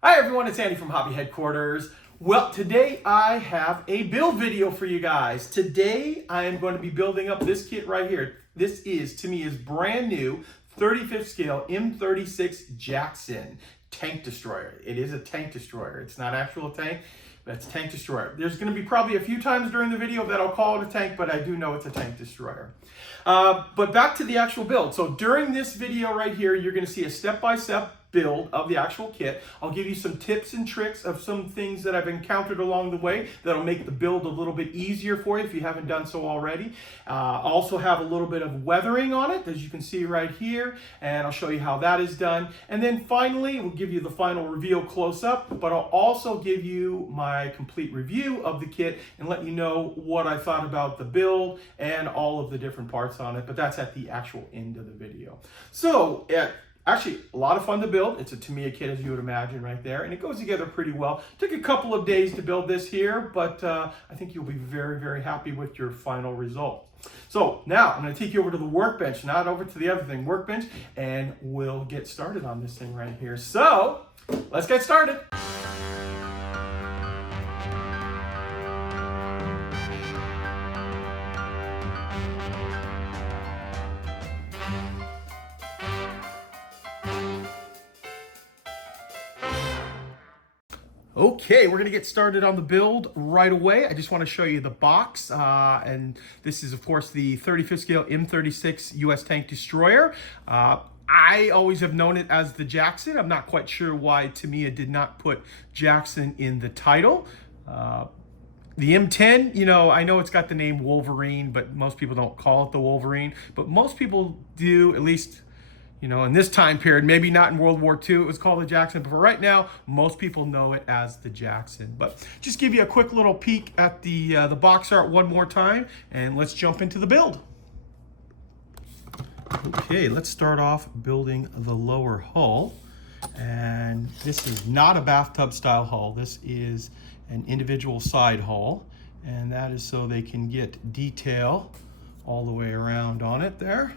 Hi everyone, it's Andy from Hobby Headquarters. Well, today I have a build video for you guys. Today I am going to be building up this kit right here. This is Tamiya's brand new 35th scale M36 Jackson tank destroyer. It is a tank destroyer. It's not actual tank, but it's a tank destroyer. There's going to be probably a few times during the video that I'll call it a tank, but I do know it's a tank destroyer. But back to the actual build. So during this video right here, you're going to see a step-by-step build of the actual kit. I'll give you some tips and tricks of some things that I've encountered along the way that'll make the build a little bit easier for you if you haven't done so already. Also have a little bit of weathering on it, as you can see right here, and I'll show you how that is done. And then finally, we'll give you the final reveal close-up, but I'll also give you my complete review of the kit and let you know what I thought about the build and all of the different parts on it, but that's at the actual end of the video. So, actually, a lot of fun to build. It's a Tamiya kit, as you would imagine, right there, and it goes together pretty well. Took a couple of days to build this here, but I think you'll be very, very happy with your final result. So now I'm going to take you over to the workbench, not over to the other thing, workbench, and we'll get started on this thing right here. So let's get started. Okay, we're gonna get started on the build right away. I just want to show you the box, and this is of course the 35th scale M36 US Tank Destroyer. I always have known it as the Jackson. I'm not quite sure why Tamiya did not put Jackson in the title. The M10, you know, I know it's got the name Wolverine, but most people don't call it the Wolverine. But most people do, at least, you know, in this time period. Maybe not in World War II, it was called the Jackson, but for right now, most people know it as the Jackson. But just give you a quick little peek at the box art one more time, and let's jump into the build. Okay, let's start off building the lower hull. And this is not a bathtub style hull. This is an individual side hull, and that is so they can get detail all the way around on it there.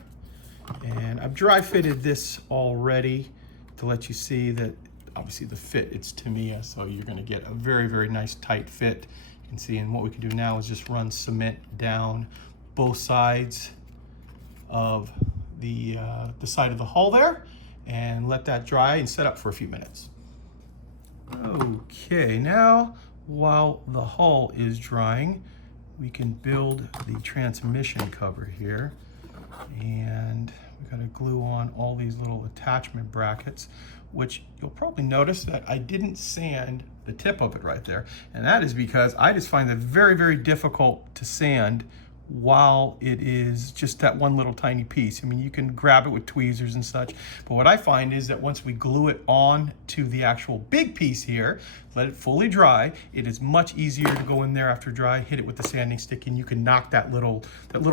And I've dry fitted this already to let you see that obviously the fit, it's Tamiya, so you're going to get a very, very nice tight fit. You can see, and what we can do now is just run cement down both sides of the side of the hull there and let that dry and set up for a few minutes. Okay, now while the hull is drying, we can build the transmission cover here. And we got to glue on all these little attachment brackets, which you'll probably notice that I didn't sand the tip of it right there. And that is because I just find it very, very difficult to sand while it is just that one little tiny piece. I mean, you can grab it with tweezers and such, but what I find is that once we glue it on to the actual big piece here, let it fully dry, it is much easier to go in there after dry, hit it with the sanding stick, and you can knock that little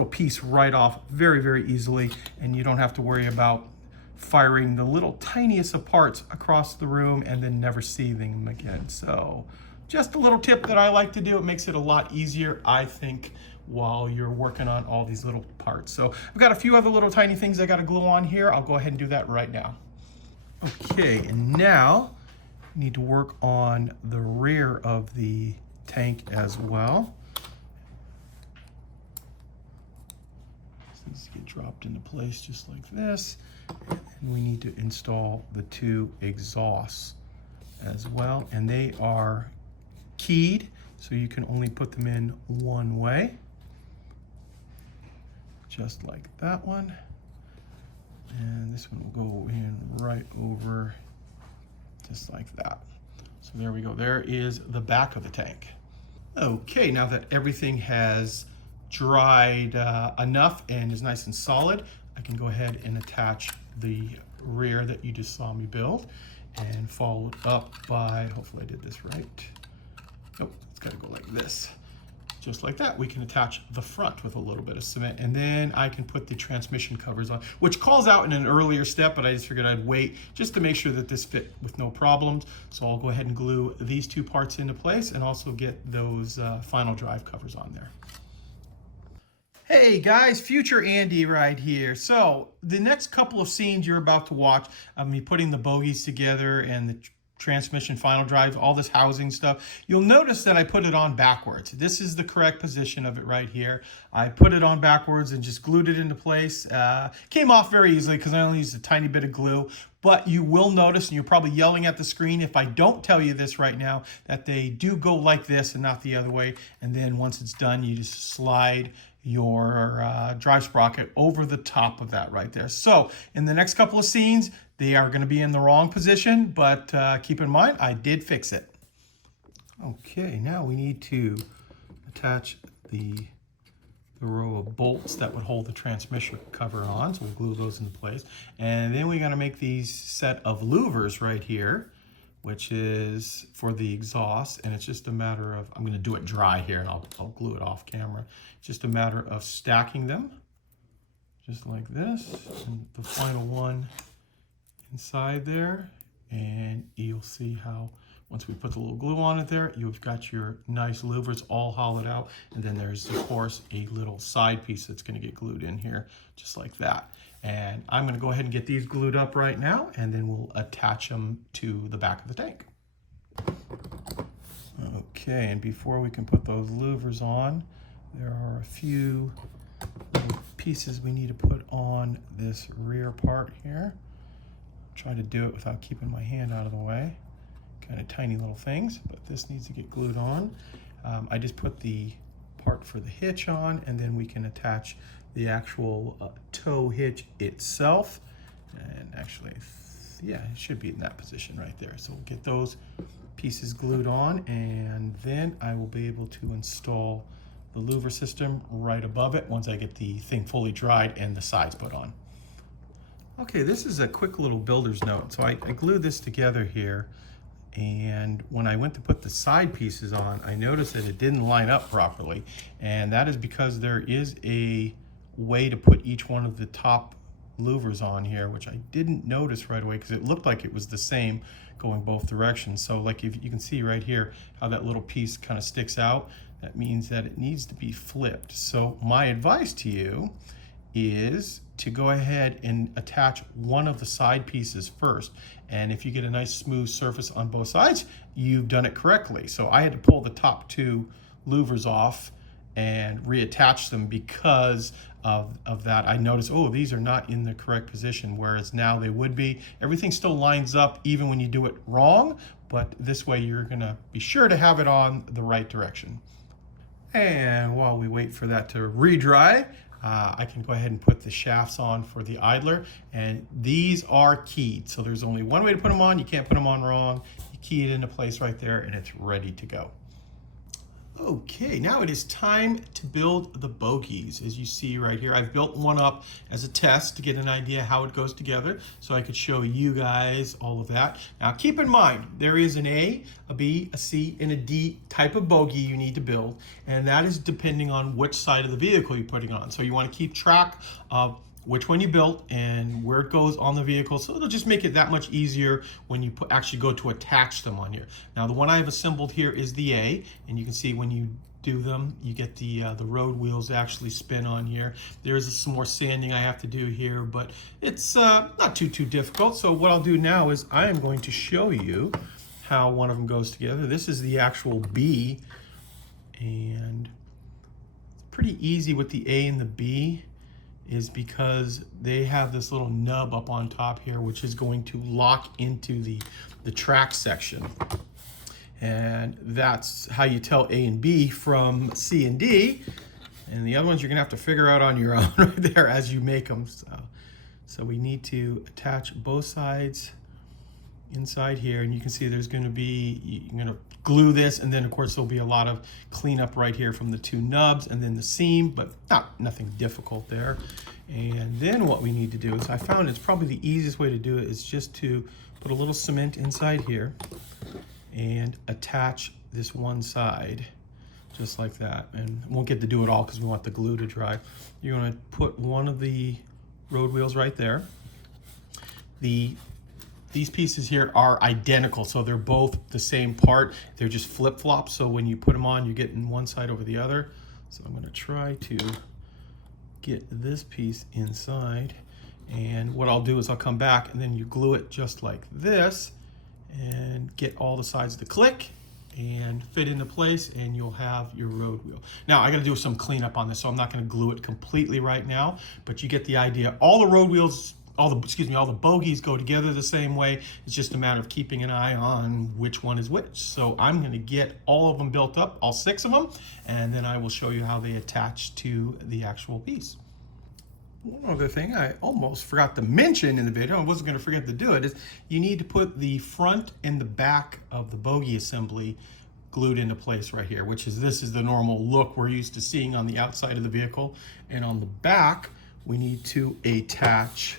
piece right off very, very easily, and you don't have to worry about firing the little tiniest of parts across the room and then never seeing them again. So just a little tip that I like to do. It makes it a lot easier, I think, while you're working on all these little parts. So I've got a few other little tiny things I got to glue on here. I'll go ahead and do that right now. Okay, and now I need to work on the rear of the tank as well. So these get dropped into place just like this. And we need to install the two exhausts as well. And they are keyed, so you can only put them in one way. Just like that one. And this one will go in right over just like that. So there we go. There is the back of the tank. Okay, now that everything has dried enough and is nice and solid, I can go ahead and attach the rear that you just saw me build and follow it up by, hopefully I did this right. Nope, it's got to go like this. Just like that, we can attach the front with a little bit of cement, and then I can put the transmission covers on, which calls out in an earlier step, but I just figured I'd wait just to make sure that this fit with no problems. So I'll go ahead and glue these two parts into place and also get those final drive covers on there. Hey guys, future Andy right here. So the next couple of scenes you're about to watch of me putting the bogies together and the transmission, final drive, all this housing stuff, you'll notice that I put it on backwards. This is the correct position of it right here. I put it on backwards and just glued it into place. Came off very easily because I only used a tiny bit of glue, but you will notice, and you're probably yelling at the screen if I don't tell you this right now, that they do go like this and not the other way. And then once it's done, you just slide your drive sprocket over the top of that right there. So in the next couple of scenes, they are going to be in the wrong position, but keep in mind, I did fix it. Okay, now we need to attach the row of bolts that would hold the transmission cover on. So we'll glue those into place. And then we're going to make these set of louvers right here, which is for the exhaust. And it's just a matter of, I'm going to do it dry here and I'll glue it off camera. It's just a matter of stacking them just like this. And the final one inside there, and you'll see how once we put the little glue on it there, you've got your nice louvers all hollowed out, and then there's of course a little side piece that's going to get glued in here just like that. And I'm going to go ahead and get these glued up right now, and then we'll attach them to the back of the tank. Okay, and before we can put those louvers on, there are a few little pieces we need to put on this rear part here. Try to do it without keeping my hand out of the way. Kind of tiny little things, but this needs to get glued on. I just put the part for the hitch on, and then we can attach the actual tow hitch itself. And actually, yeah, it should be in that position right there. So we'll get those pieces glued on, and then I will be able to install the louver system right above it once I get the thing fully dried and the sides put on. Okay, this is a quick little builder's note. So I glued this together here, and when I went to put the side pieces on, I noticed that it didn't line up properly. And that is because there is a way to put each one of the top louvers on here, which I didn't notice right away because it looked like it was the same going both directions. So like if you can see right here how that little piece kind of sticks out, that means that it needs to be flipped. So my advice to you is to go ahead and attach one of the side pieces first. And if you get a nice smooth surface on both sides, you've done it correctly. So I had to pull the top two louvers off and reattach them because of that. I noticed, oh, these are not in the correct position, whereas now they would be. Everything still lines up even when you do it wrong, but this way you're gonna be sure to have it on the right direction. And while we wait for that to re-dry, I can go ahead and put the shafts on for the idler, and these are keyed. So there's only one way to put them on. You can't put them on wrong. You key it into place right there and it's ready to go. Okay, now it is time to build the bogies. As you see right here, I've built one up as a test to get an idea how it goes together so I could show you guys all of that. Now keep in mind, there is an A, a B, a C, and a D type of bogie you need to build, and that is depending on which side of the vehicle you're putting on. So you want to keep track of which one you built and where it goes on the vehicle, so it'll just make it that much easier when you actually go to attach them on here. Now the one I have assembled here is the A, and you can see when you do them, you get the road wheels actually spin on here. There's some more sanding I have to do here, but it's not too difficult. So what I'll do now is I am going to show you how one of them goes together. This is the actual B, and it's pretty easy with the A and the B, is because they have this little nub up on top here, which is going to lock into the track section. And that's how you tell A and B from C and D. And the other ones you're gonna have to figure out on your own right there as you make them. So we need to attach both sides inside here, and you can see there's gonna be, you're gonna glue this, and then of course there'll be a lot of cleanup right here from the two nubs and then the seam, but nothing difficult there. And then what we need to do is, I found it's probably the easiest way to do it is just to put a little cement inside here and attach this one side just like that. And won't get to do it all because we want the glue to dry. You're going to put one of the road wheels right there. These pieces here are identical, so they're both the same part. They're just flip-flops, so when you put them on, you're getting one side over the other. So I'm going to try to get this piece inside, and what I'll do is I'll come back and then you glue it just like this, and get all the sides to click and fit into place, and you'll have your road wheel. Now I got to do some cleanup on this, so I'm not going to glue it completely right now, but you get the idea. All the road wheels, all the bogies go together the same way. It's just a matter of keeping an eye on which one is which. So I'm going to get all of them built up, all 6 of them, and then I will show you how they attach to the actual piece. One other thing I almost forgot to mention in the video, I wasn't going to forget to do it, is you need to put the front and the back of the bogie assembly glued into place right here, which is, this is the normal look we're used to seeing on the outside of the vehicle. And on the back, we need to attach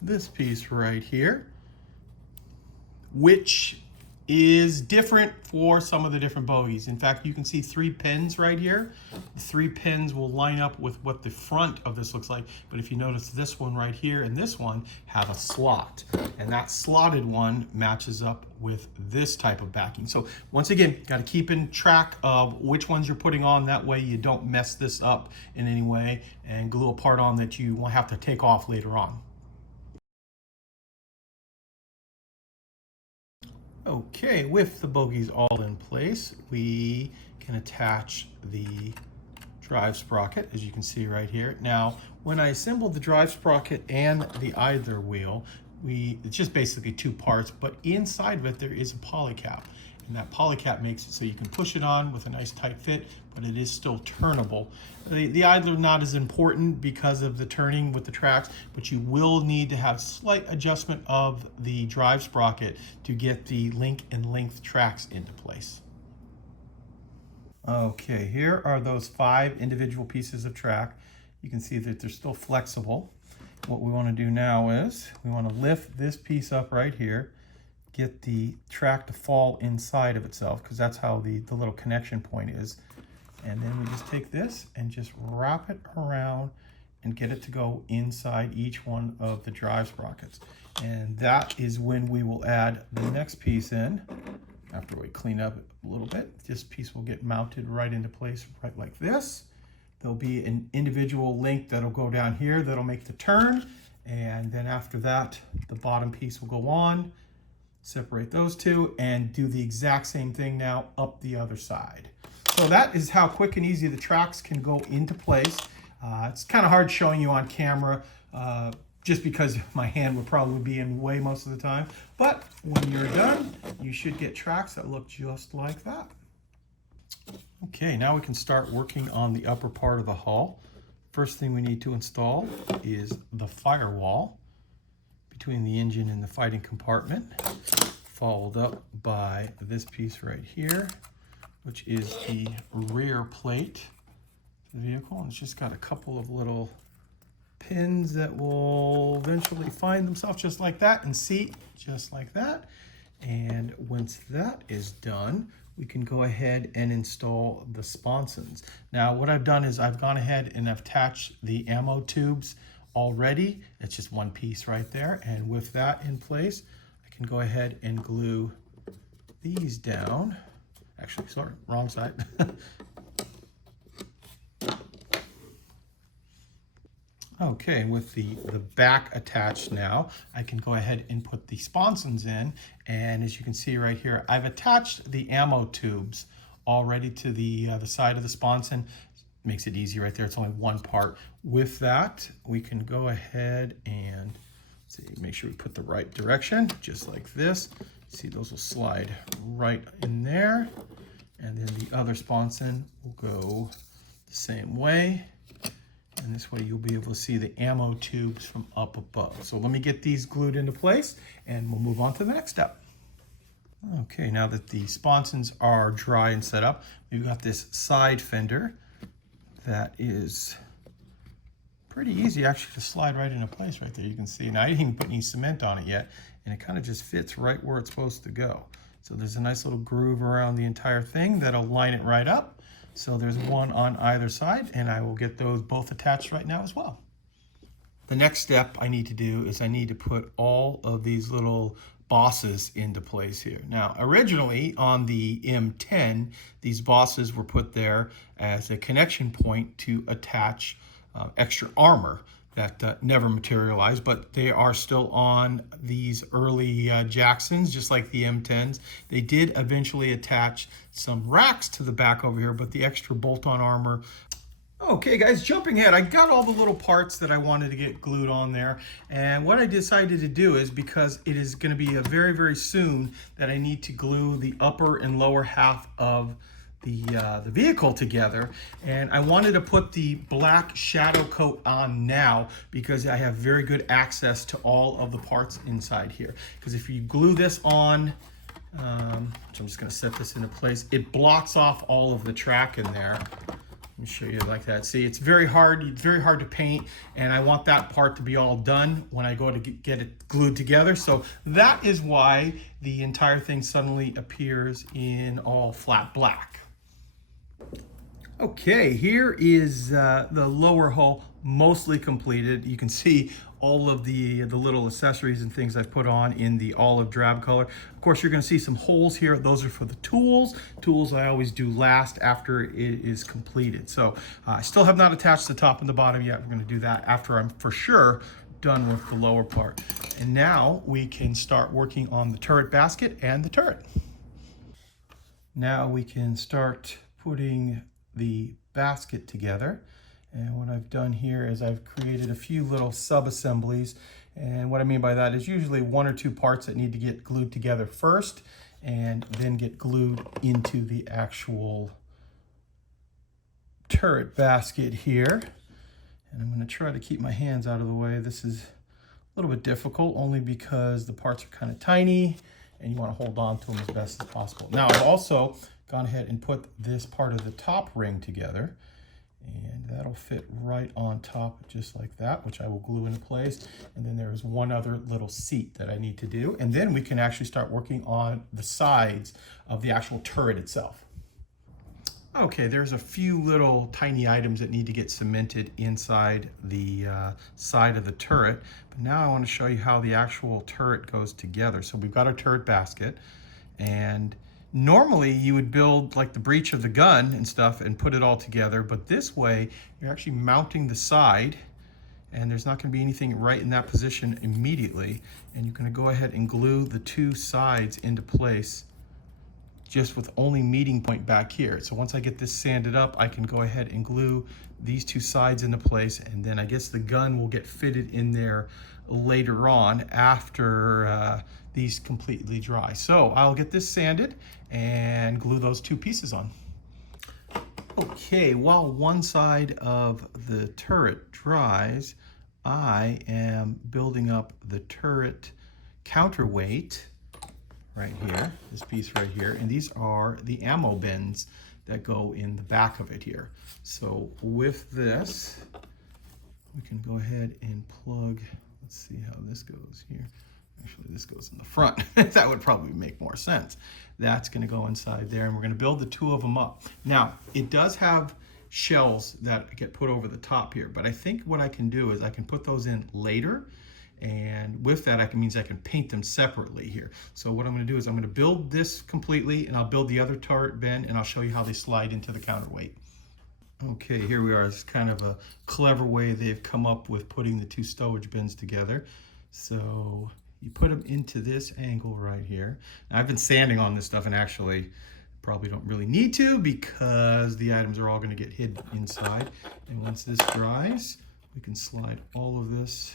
this piece right here, which is different for some of the different bogies. In fact, you can see 3 pins right here. The 3 pins will line up with what the front of this looks like. But if you notice, this one right here and this one have a slot. And that slotted one matches up with this type of backing. So once again, got to keep in track of which ones you're putting on. That way you don't mess this up in any way and glue a part on that you won't have to take off later on. Okay, with the bogies all in place, we can attach the drive sprocket, as you can see right here. Now, when I assembled the drive sprocket and the idler wheel, it's just basically 2 parts, but inside of it there is a poly cap. And that poly cap makes it so you can push it on with a nice tight fit, but it is still turnable. The idler not as important because of the turning with the tracks, but you will need to have slight adjustment of the drive sprocket to get the link and length tracks into place. Okay, here are those 5 individual pieces of track. You can see that they're still flexible. What we want to do now is we want to lift this piece up right here, get the track to fall inside of itself, because that's how the little connection point is. And then we just take this and just wrap it around and get it to go inside each one of the drive sprockets. And that is when we will add the next piece in. After we clean up a little bit, this piece will get mounted right into place, right like this. There'll be an individual link that'll go down here that'll make the turn. And then after that, the bottom piece will go on. Separate those 2 and do the exact same thing now up the other side. So that is how quick and easy the tracks can go into place. It's kind of hard showing you on camera just because my hand would probably be in the way most of the time. But when you're done, you should get tracks that look just like that. Okay, now we can start working on the upper part of the hull. First thing we need to install is the firewall between the engine and the fighting compartment, followed up by this piece right here, which is the rear plate of the vehicle. And it's just got a couple of little pins that will eventually find themselves just like that and seat just like that. And once that is done, we can go ahead and install the sponsons. Now what I've done is I've gone ahead and I've attached the ammo tubes already. It's just one piece right there. And with that in place, I can go ahead and glue these down. Actually, sorry, wrong side. Okay, with the back attached now, I can go ahead and put the sponsons in. And as you can see right here, I've attached the ammo tubes already to the side of the sponson. Makes it easy right there. It's only one part. With that, we can go ahead and make sure we put the right direction, just like this. See, those will slide right in there. And then the other sponson will go the same way. And this way you'll be able to see the ammo tubes from up above. So let me get these glued into place and we'll move on to the next step. Okay, now that the sponsons are dry and set up, we've got this side fender that is pretty easy actually to slide right into place right there. You can see, now I didn't even put any cement on it yet, and it kind of just fits right where it's supposed to go. So there's a nice little groove around the entire thing that'll line it right up. So there's one on either side, and I will get those both attached right now as well. The next step I need to do is I need to put all of these little bosses into place here. Now, originally on the M10, these bosses were put there as a connection point to attach extra armor. that never materialized, but they are still on these early Jacksons, just like the M10s. They did eventually attach some racks to the back over here, but the extra bolt-on armor. Okay guys, jumping ahead, I got all the little parts that I wanted to get glued on there, and what I decided to do is, because it is going to be very, very soon that I need to glue the upper and lower half of the vehicle together, and I wanted to put the black shadow coat on now because I have very good access to all of the parts inside here. Because if you glue this on, so I'm just going to set this into place, it blocks off all of the track in there. Let me show you like that. See, it's very hard to paint, and I want that part to be all done when I go to get it glued together. So that is why the entire thing suddenly appears in all flat black. Okay, here is the lower hull mostly completed. You can see all of the little accessories and things I've put on in the olive drab color. Of course, you're going to see some holes here. Those are for the tools. Tools I always do last after it is completed. So I still have not attached the top and the bottom yet. We're going to do that after I'm for sure done with the lower part. And now we can start working on the turret basket and the turret. Now we can start putting the basket together. And what I've done here is I've created a few little sub-assemblies, and what I mean by that is usually one or two parts that need to get glued together first and then get glued into the actual turret basket here. And I'm going to try to keep my hands out of the way. This is a little bit difficult only because the parts are kind of tiny and you want to hold on to them as best as possible. Now I've also gone ahead and put this part of the top ring together, and that'll fit right on top just like that, which I will glue into place. And then there's one other little seat that I need to do, and then we can actually start working on the sides of the actual turret itself. Okay, there's a few little tiny items that need to get cemented inside the side of the turret, but now I want to show you how the actual turret goes together. So we've got our turret basket, and normally you would build like the breech of the gun and stuff and put it all together, but this way you're actually mounting the side, and there's not going to be anything right in that position immediately, and you're going to go ahead and glue the two sides into place just with only meeting point back here. So once I get this sanded up, I can go ahead and glue these two sides into place, and then I guess the gun will get fitted in there later on after these completely dry. So I'll get this sanded and glue those two pieces on. Okay, while one side of the turret dries, I am building up the turret counterweight right here, this piece right here, and these are the ammo bins that go in the back of it here. So with this, we can go ahead and plug, let's see how this goes here. Actually, this goes in the front. That would probably make more sense. That's going to go inside there, and we're going to build the two of them up. Now, it does have shells that get put over the top here, but I think what I can do is I can put those in later, and with that, means I can paint them separately here. So what I'm going to do is I'm going to build this completely, and I'll build the other turret bin, and I'll show you how they slide into the counterweight. Okay, here we are. It's kind of a clever way they've come up with putting the two stowage bins together. So you put them into this angle right here. Now, I've been sanding on this stuff, and actually probably don't really need to because the items are all going to get hid inside. And once this dries, we can slide all of this.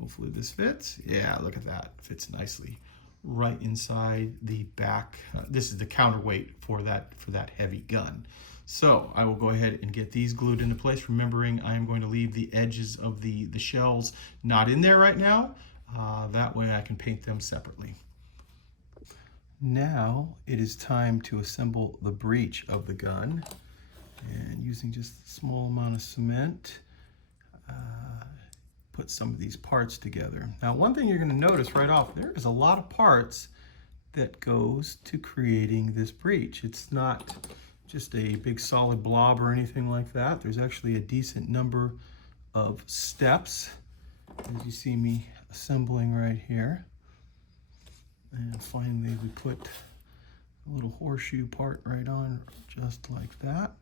Hopefully this fits. Yeah, look at that. Fits nicely right inside the back. This is the counterweight for that heavy gun. So I will go ahead and get these glued into place, remembering I am going to leave the edges of the shells not in there right now. That way I can paint them separately. Now it is time to assemble the breech of the gun, and using just a small amount of cement, put some of these parts together. Now, one thing you're going to notice right off, there is a lot of parts that goes to creating this breech. It's not just a big solid blob or anything like that. There's actually a decent number of steps, as you see me assembling right here. And finally, we put a little horseshoe part right on, just like that.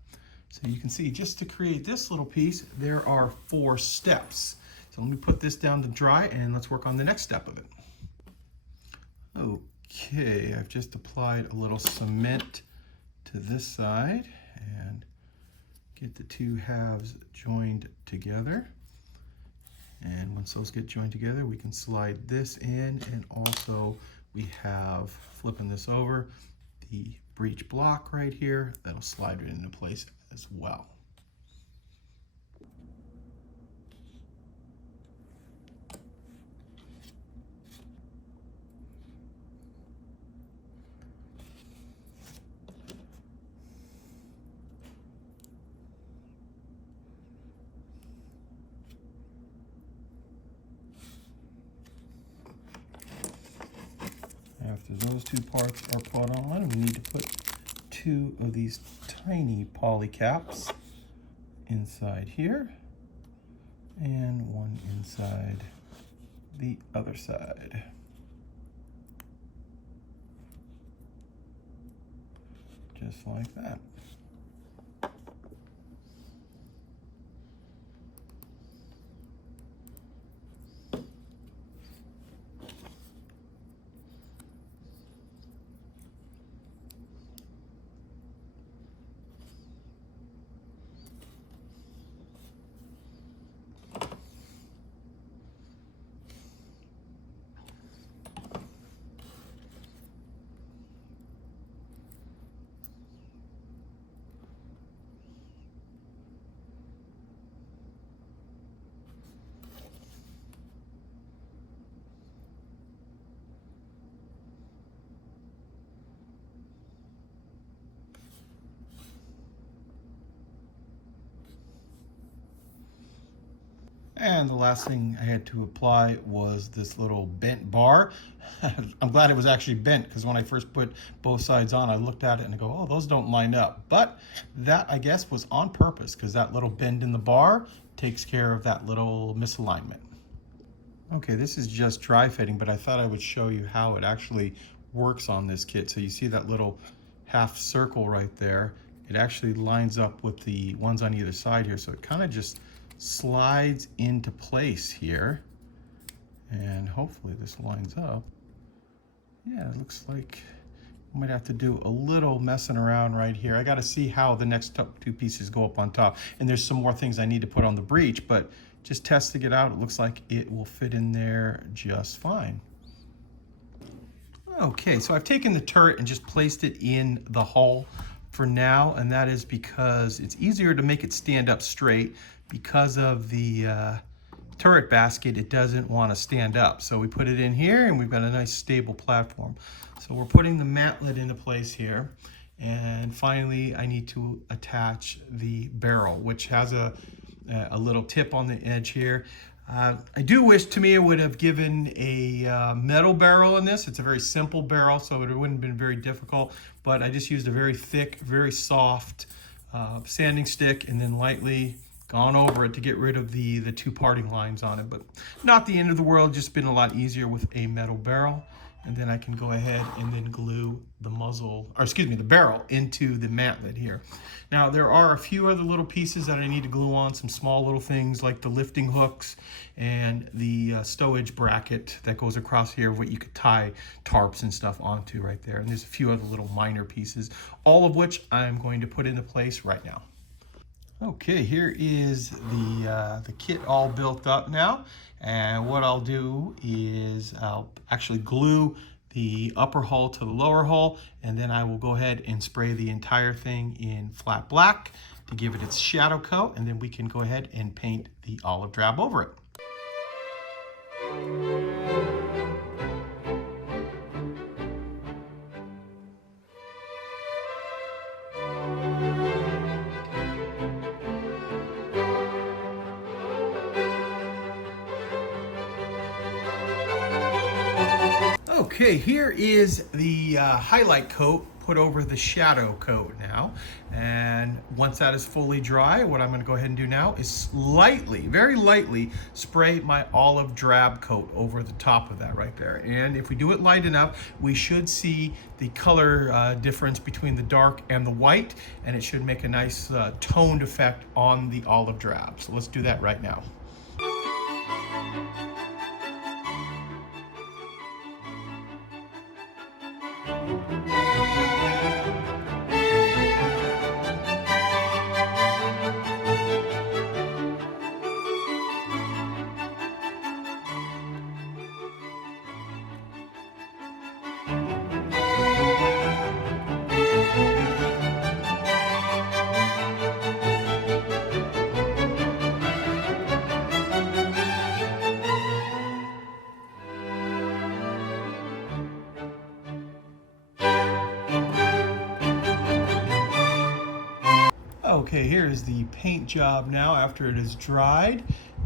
So you can see just to create this little piece, there are 4 steps. So let me put this down to dry and let's work on the next step of it. Okay, I've just applied a little cement to this side and get the 2 halves joined together. And once those get joined together, we can slide this in, and also we have, flipping this over, the breech block right here that'll slide it into place as well. After those 2 parts are put on, we need to put 2 of these tiny poly caps inside here and 1 inside the other side. Just like that. And the last thing I had to apply was this little bent bar. I'm glad it was actually bent, because when I first put both sides on, I looked at it and I go, oh, those don't line up. But that, I guess, was on purpose, because that little bend in the bar takes care of that little misalignment. Okay, this is just dry fitting, but I thought I would show you how it actually works on this kit. So you see that little half circle right there? It actually lines up with the ones on either side here. So it kind of just slides into place here, and hopefully this lines up. Yeah, it looks like I might have to do a little messing around right here. I got to see how the next 2 pieces go up on top, and there's some more things I need to put on the breech, but just testing it out, it looks like it will fit in there just fine. Okay, so I've taken the turret and just placed it in the hull for now, and that is because it's easier to make it stand up straight. Because of the turret basket, it doesn't want to stand up. So we put it in here and we've got a nice stable platform. So we're putting the mantlet into place here. And finally, I need to attach the barrel, which has a little tip on the edge here. I do wish Tamiya would have given a metal barrel in this. It's a very simple barrel, so it wouldn't have been very difficult, but I just used a very thick, very soft sanding stick and then lightly gone over it to get rid of the 2 parting lines on it. But not the end of the world, just been a lot easier with a metal barrel. And then I can go ahead and then glue the the barrel into the mantlet here. Now there are a few other little pieces that I need to glue on, some small little things like the lifting hooks and the stowage bracket that goes across here, what you could tie tarps and stuff onto right there. And there's a few other little minor pieces, all of which I'm going to put into place right now. Okay, here is the kit all built up now, and what I'll do is I'll actually glue the upper hull to the lower hull, and then I will go ahead and spray the entire thing in flat black to give it its shadow coat, and then we can go ahead and paint the olive drab over it. Okay, here is the highlight coat put over the shadow coat now. And once that is fully dry, what I'm going to go ahead and do now is lightly, very lightly, spray my olive drab coat over the top of that right there. And if we do it light enough, we should see the color difference between the dark and the white, and it should make a nice toned effect on the olive drab. So let's do that right now. Okay, here is the paint job now after it is dried.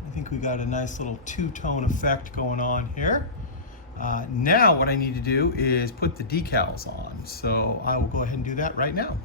I think we got a nice little two-tone effect going on here. Now what I need to do is put the decals on. So I will go ahead and do that right now.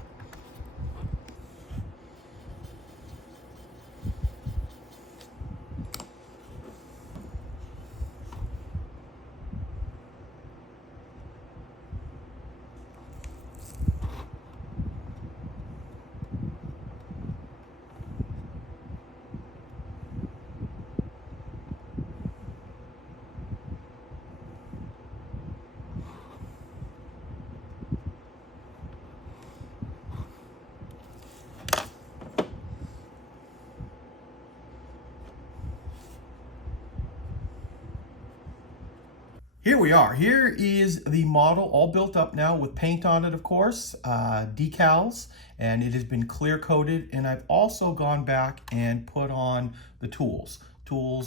Here we are. Here is the model all built up now with paint on it, of course, decals, and it has been clear coated. And I've also gone back and put on the tools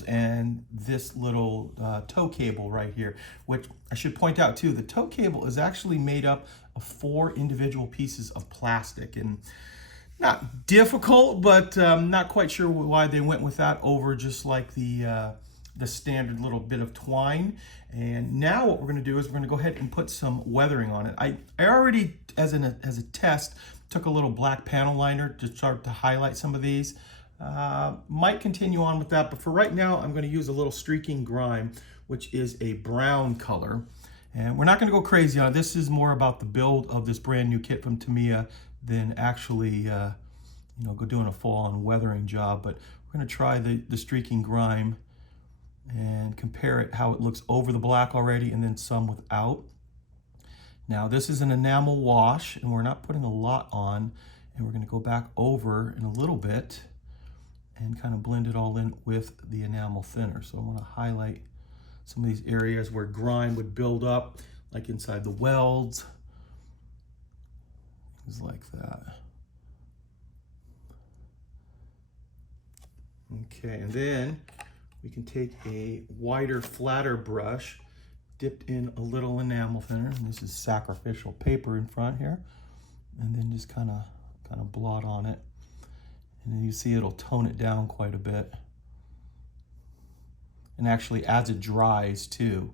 and this little tow cable right here, which I should point out too, the tow cable is actually made up of 4 individual pieces of plastic. And not difficult, but not quite sure why they went with that over just like the standard little bit of twine. And now what we're going to do is we're going to go ahead and put some weathering on it. I already, as a test, took a little black panel liner to start to highlight some of these. Might continue on with that, but for right now, I'm going to use a little streaking grime, which is a brown color. And we're not going to go crazy on it. This is more about the build of this brand new kit from Tamiya than actually, go doing a full-on weathering job. But we're going to try the streaking grime and compare it how it looks over the black already and then some without. Now this is an enamel wash and we're not putting a lot on, and we're going to go back over in a little bit and kind of blend it all in with the enamel thinner. So I want to highlight some of these areas where grime would build up, like inside the welds, things like that. Okay, and then we can take a wider, flatter brush, dipped in a little enamel thinner, and this is sacrificial paper in front here, and then just kind of blot on it. And then you see it'll tone it down quite a bit. And actually, as it dries too,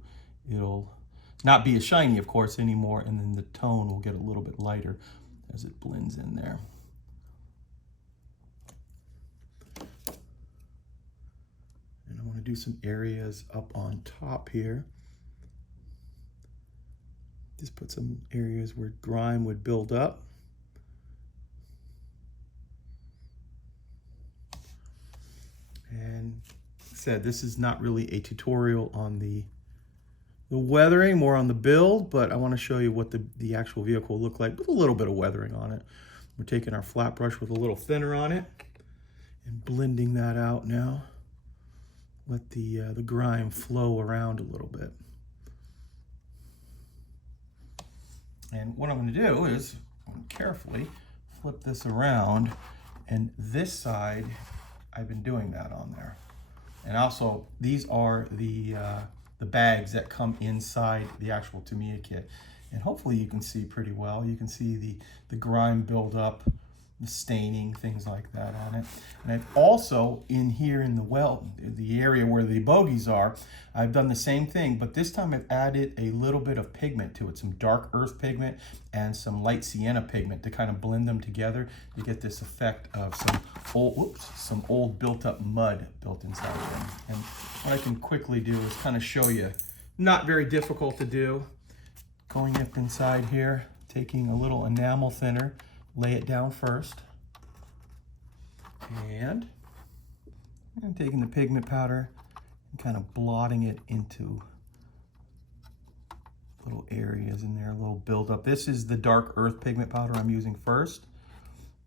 it'll not be as shiny, of course, anymore, and then the tone will get a little bit lighter as it blends in there. I want to do some areas up on top here. Just put some areas where grime would build up. And like I said, this is not really a tutorial on the weathering, more on the build, but I want to show you what the actual vehicle will look like with a little bit of weathering on it. We're taking our flat brush with a little thinner on it and blending that out now. Let the grime flow around a little bit. And what I'm going to do is carefully flip this around, and this side, I've been doing that on there. And also, these are the bags that come inside the actual Tamiya kit. And hopefully you can see pretty well. You can see the grime build up the staining, things like that on it. And I've also, in here in the area where the bogies are, I've done the same thing, but this time I've added a little bit of pigment to it, some dark earth pigment and some light sienna pigment to kind of blend them together to get this effect of some old built up mud built inside of them. And what I can quickly do is kind of show you, not very difficult to do. Going up inside here, taking a little enamel thinner, lay it down first, and taking the pigment powder and kind of blotting it into little areas in there, a little buildup. This is the dark earth pigment powder I'm using first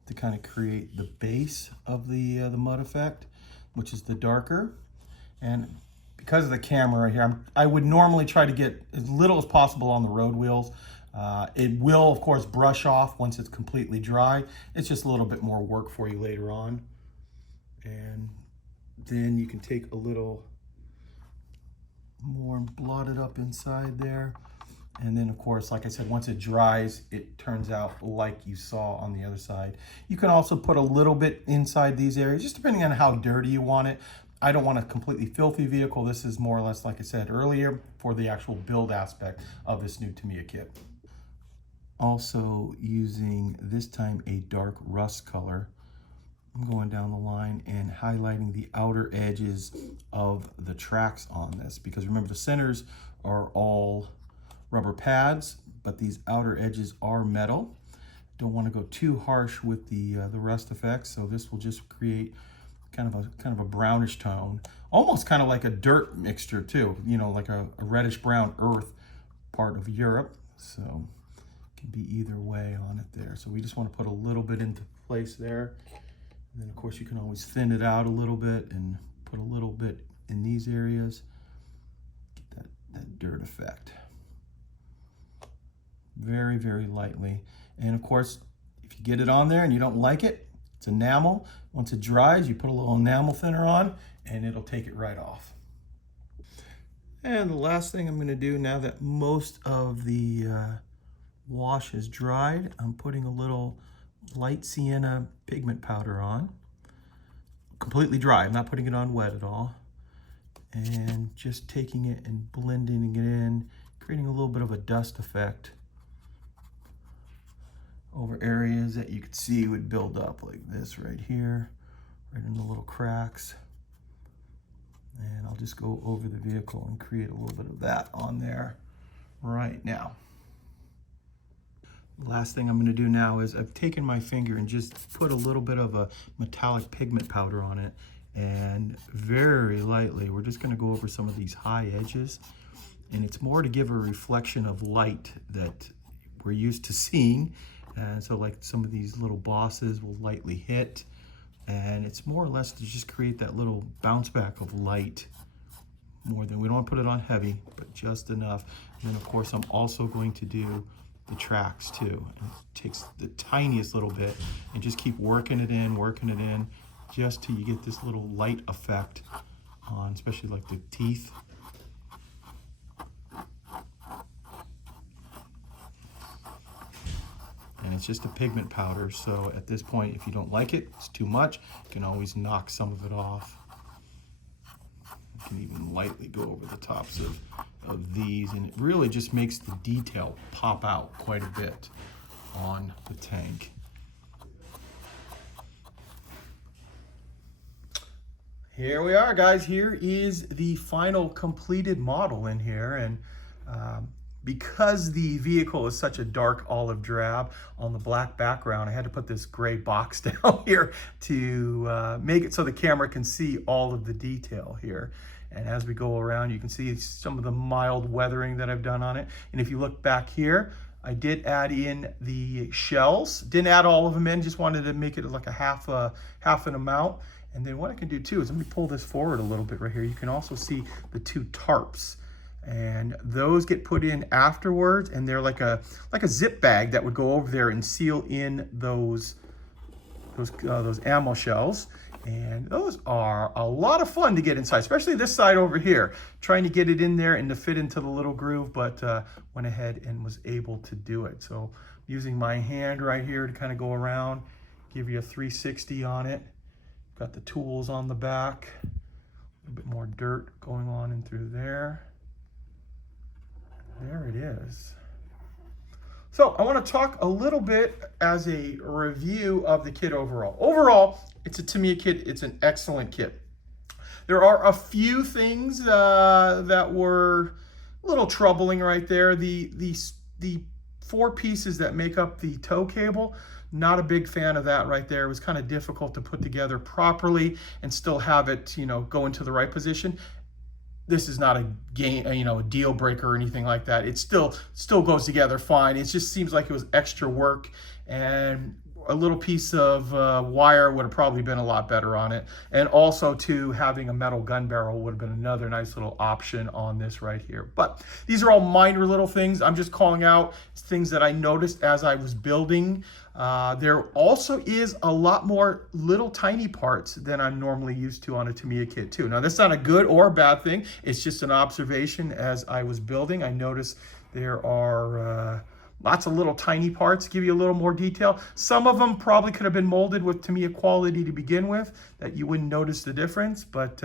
to kind of create the base of the mud effect, which is the darker. And because of the camera right here, I would normally try to get as little as possible on the road wheels. It will, of course, brush off once it's completely dry. It's just a little bit more work for you later on. And then you can take a little more and blot it up inside there. And then, of course, like I said, once it dries, it turns out like you saw on the other side. You can also put a little bit inside these areas, just depending on how dirty you want it. I don't want a completely filthy vehicle. This is more or less, like I said earlier, for the actual build aspect of this new Tamiya kit. Also using, this time, a dark rust color. I'm going down the line and highlighting the outer edges of the tracks on this, because remember, the centers are all rubber pads, but these outer edges are metal. Don't want to go too harsh with the rust effects, so this will just create kind of a brownish tone, almost kind of like a dirt mixture too, you know, like a reddish brown earth part of Europe. So it can be either way on it there. So we just want to put a little bit into place there. And then of course you can always thin it out a little bit and put a little bit in these areas, get that dirt effect. Very, very lightly. And of course, if you get it on there and you don't like it, it's enamel. Once it dries, you put a little enamel thinner on and it'll take it right off. And the last thing I'm going to do, now that most of the wash is dried, I'm putting a little light sienna pigment powder on. Completely dry, I'm not putting it on wet at all. And just taking it and blending it in, creating a little bit of a dust effect over areas that you could see would build up, like this right here, right in the little cracks. And I'll just go over the vehicle and create a little bit of that on there right now. The last thing I'm going to do now is I've taken my finger and just put a little bit of a metallic pigment powder on it, and very lightly we're just going to go over some of these high edges, and it's more to give a reflection of light that we're used to seeing. And so like some of these little bosses will lightly hit, and it's more or less to just create that little bounce back of light. More than, we don't want to put it on heavy, but just enough. And then of course I'm also going to do the tracks too. And it takes the tiniest little bit and just keep working it in, just till you get this little light effect on, especially like the teeth. And it's just a pigment powder, so at this point, if you don't like it, it's too much, you can always knock some of it off. You can even lightly go over the tops of these, and it really just makes the detail pop out quite a bit on the tank. Here we are, guys. Here is the final completed model in here, and because the vehicle is such a dark olive drab on the black background, I had to put this gray box down here to make it so the camera can see all of the detail here. And as we go around, you can see some of the mild weathering that I've done on it. And if you look back here, I did add in the shells. Didn't add all of them in, just wanted to make it like a half an amount. And then what I can do too is, let me pull this forward a little bit right here. You can also see the two tarps. And those get put in afterwards, and they're like a zip bag that would go over there and seal in those ammo shells. And those are a lot of fun to get inside, especially this side over here, trying to get it in there and to fit into the little groove, but went ahead and was able to do it. So using my hand right here to kind of go around, give you a 360 on it. Got the tools on the back. A little bit more dirt going on in through there. There it is. So I want to talk a little bit as a review of the kit overall. Overall, it's a Tamiya kit. It's an excellent kit. There are a few things that were a little troubling right there. The 4 pieces that make up the tow cable, not a big fan of that right there. It was kind of difficult to put together properly and still have it, go into the right position. This is not a deal breaker or anything like that. It still goes together fine. It just seems like it was extra work, and a little piece of wire would have probably been a lot better on it. And also too, having a metal gun barrel would have been another nice little option on this right here. But these are all minor little things. I'm just calling out things that I noticed as I was building. There also is a lot more little tiny parts than I'm normally used to on a Tamiya kit too. Now that's not a good or a bad thing. It's just an observation as I was building. I noticed there are lots of little tiny parts, give you a little more detail. Some of them probably could have been molded with Tamiya quality to begin with, that you wouldn't notice the difference, but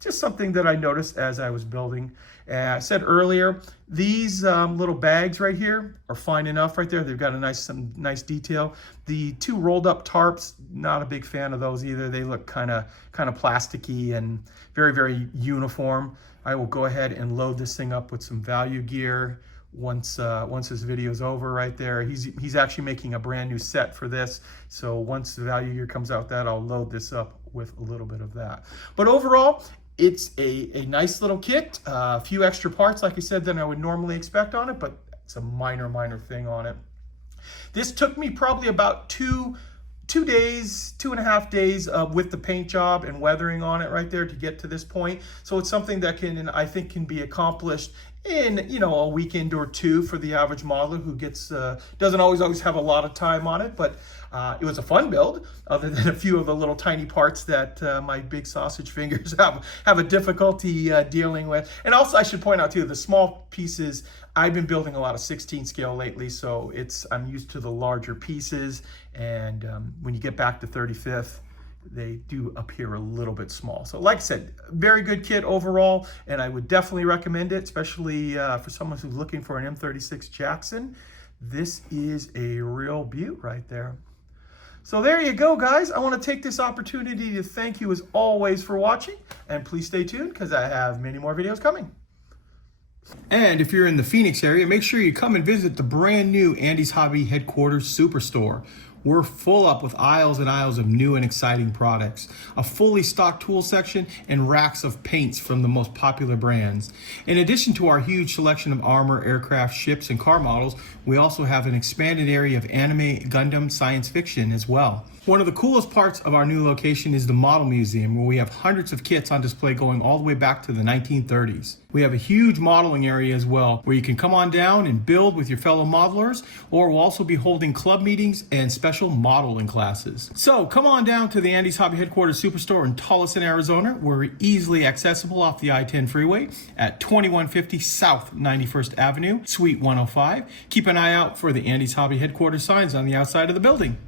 just something that I noticed as I was building. I said earlier, these little bags right here are fine enough right there. They've got some nice detail. The 2 rolled up tarps, not a big fan of those either. They look kind of plasticky and very, very uniform. I will go ahead and load this thing up with some value gear once this video's over right there. He's actually making a brand new set for this. So once the value gear comes out, I'll load this up with a little bit of that. But overall, it's a nice little kit. A few extra parts, like I said, than I would normally expect on it, but it's a minor thing on it. This took me probably about 2.5 days with the paint job and weathering on it right there to get to this point. So it's something that I think can be accomplished in a weekend or 2 for the average modeler who doesn't always have a lot of time on it. But it was a fun build, other than a few of the little tiny parts that my big sausage fingers have a difficulty dealing with. And also I should point out too, the small pieces, I've been building a lot of 16 scale lately, so I'm used to the larger pieces. And when you get back to 35th, they do appear a little bit small. So like I said, very good kit overall, and I would definitely recommend it, especially for someone who's looking for an M36 Jackson. This is a real beaut right there. So there you go, guys. I want to take this opportunity to thank you as always for watching, and please stay tuned because I have many more videos coming. And if you're in the Phoenix area, make sure you come and visit the brand new Andy's Hobby Headquarters Superstore. We're full up with aisles and aisles of new and exciting products, a fully stocked tool section, and racks of paints from the most popular brands. In addition to our huge selection of armor, aircraft, ships, and car models, we also have an expanded area of anime, Gundam, science fiction as well. One of the coolest parts of our new location is the Model Museum, where we have hundreds of kits on display going all the way back to the 1930s. We have a huge modeling area as well, where you can come on down and build with your fellow modelers, or we'll also be holding club meetings and special modeling classes. So come on down to the Andy's Hobby Headquarters Superstore in Tolleson, Arizona. We're easily accessible off the I-10 freeway at 2150 South 91st Avenue, Suite 105. Keep an eye out for the Andy's Hobby Headquarters signs on the outside of the building.